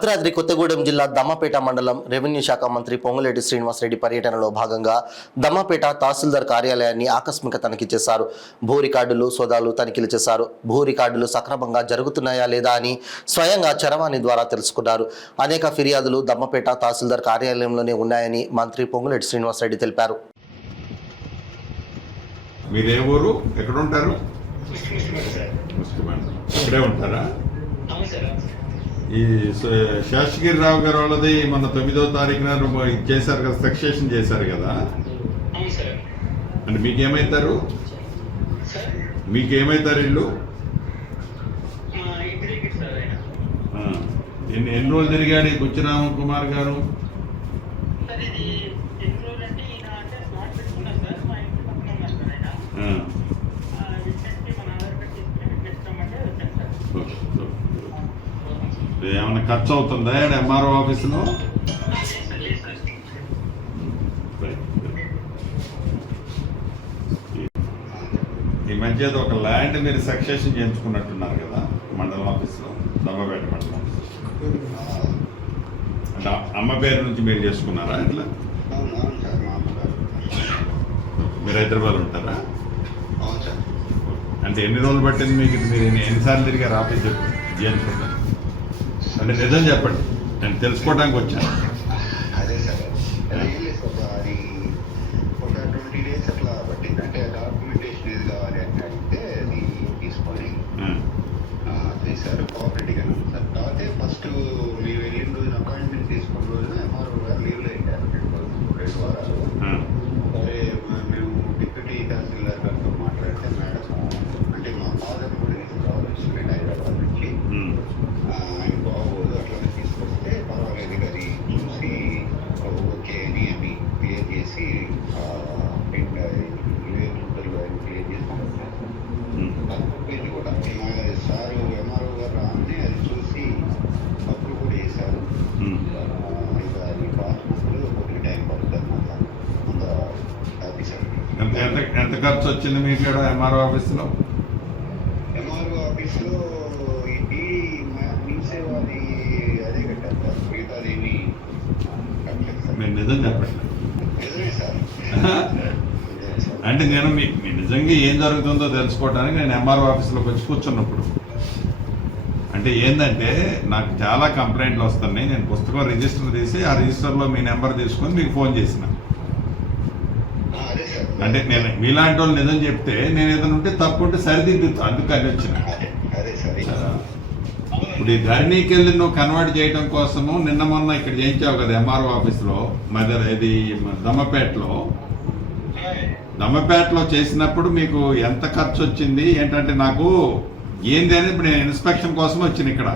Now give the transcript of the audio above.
భద్రాద్రి కొత్తగూడెం జిల్లా దమ్మపేట మండలం రెవెన్యూ శాఖ మంత్రి పొంగులేటి శ్రీనివాసరెడ్డి పర్యటనలో భాగంగా దమ్మపేట తహసీల్దార్ కార్యాలయాన్ని ఆకస్మిక తనిఖీ చేశారు. భూ రికార్డులు సోదాలు తనిఖీలు చేశారు. భూ రికార్డులు సక్రమంగా జరుగుతున్నాయా లేదా అని స్వయంగా చరవాణి ద్వారా తెలుసుకున్నారు. అనేక ఫిర్యాదులు దమ్మపేట తహసీల్దార్ కార్యాలయంలోనే ఉన్నాయని మంత్రి పొంగులేటి శ్రీనివాసరెడ్డి తెలిపారు. మీరే ఊరు, ఎక్కడ ఉంటారు? ఇక్కడే ఉంటారా? ఈ శేషగిరిరావు గారు వాళ్ళది మన 9వ తారీఖున చేశారు కదా, సక్సెషన్ చేశారు కదా. అంటే మీకేమైతారు ఇల్లు? ఎన్ని రోజులు తిరిగాడు ఈ బుచ్చిరామ కుమార్ గారు? ఏమైనా ఖర్చు అవుతుందా ఎంఆర్ఓ ఆఫీసులో? ఈ మధ్య ఒక ల్యాండ్ మీరు సక్సెషన్ చేయించుకున్నట్టున్నారు కదా మండలం ఆఫీస్లో, దమ్మపేట మండలం ఆఫీస్. అంటే అమ్మ పేరు నుంచి మీరు చేసుకున్నారా? ఇట్లా మీరు హైదరాబాద్ ఉంటారా? అంటే ఎన్ని రోజులు పట్టింది మీకు? మీరు ఎన్నిసార్లు తిరిగారు ఆఫీస్ చేయించుకుంటారు? అంటే నిజం చెప్పండి, నేను తెలుసుకోవడానికి వచ్చాను. అదే సార్, అది ఒక 20 days అట్లా పట్టింది. అంటే డాక్యుమెంటేషన్ ఏది కావాలి అని అడిగితే అది తీసుకొని చేశారు. కోఆపరేటివ్గా సార్. కాకపోతే ఫస్ట్ మీరు వెళ్ళిన రోజున అపాయింట్మెంట్ తీసుకున్న రోజున ఎంఆర్ఓ గారు లీవ్లో వెళ్ళారు 2 వారాలు. సరే, మేము డిప్యూటీ తహసీల్దార్ గారితో మాట్లాడితే, మేడం అంటే మా ఫాదర్ కూడా తీసుకురావాల్సి హైదరాబాద్ నుంచి, ఆయన బాగోదు, అట్లా తీసుకొస్తే పర్వాలేదు అది చూసి ఓకే అని అవి క్లియర్ చేసి క్లియర్ చేసి పంపించింది కూడా. సార్ ఎంఆర్ఓ గారు రాగానే అది చూసి అప్పుడు కూడా చేశారు. ఇంకా అది పాస్బుక్లు కొద్దిగా టైం పడుతుంది అన్నమాట. ఆఫీసర్ ఎంత ఖర్చు వచ్చింది మీకు ఎంఆర్ఓ ఆఫీస్లో? ఎంఆర్ఓ ఆఫీస్లో ఇది మీసేవాది అదే కట్టారు సార్, మిగతాదేమి కట్టలేదు సార్. మీరు నిజం చెప్పండి. నిజమే సార్. అంటే నేను మీ నిజంగా ఏం జరుగుతుందో తెలుసుకోవడానికి నేను ఎంఆర్ఓ ఆఫీస్లోకి వచ్చి కూర్చున్నప్పుడు, అంటే ఏంటంటే నాకు చాలా కంప్లైంట్లు వస్తున్నాయి. నేను పుస్తకం రిజిస్టర్ తీసి ఆ రిజిస్టర్లో మీ నెంబర్ తీసుకొని మీకు ఫోన్ చేసిన. అంటే నేను మీలాంటి వాళ్ళు నిజం చెప్తే నేను ఏదైనా ఉంటే తప్పు ఉంటే సరిదిద్దుతా, అందుకని వచ్చిన. ఇప్పుడు ఈ ధరణికి వెళ్ళి నువ్వు కన్వర్ట్ చేయడం కోసము నిన్న మొన్న ఇక్కడ చేయించావు కదా ఎంఆర్ఓ ఆఫీస్లో, ఇది దమ్మపేటలో చేసినప్పుడు మీకు ఎంత ఖర్చు వచ్చింది ఏంటంటే నాకు ఏంది అనేది ఇప్పుడు నేను ఇన్స్పెక్షన్ కోసం వచ్చిన ఇక్కడ.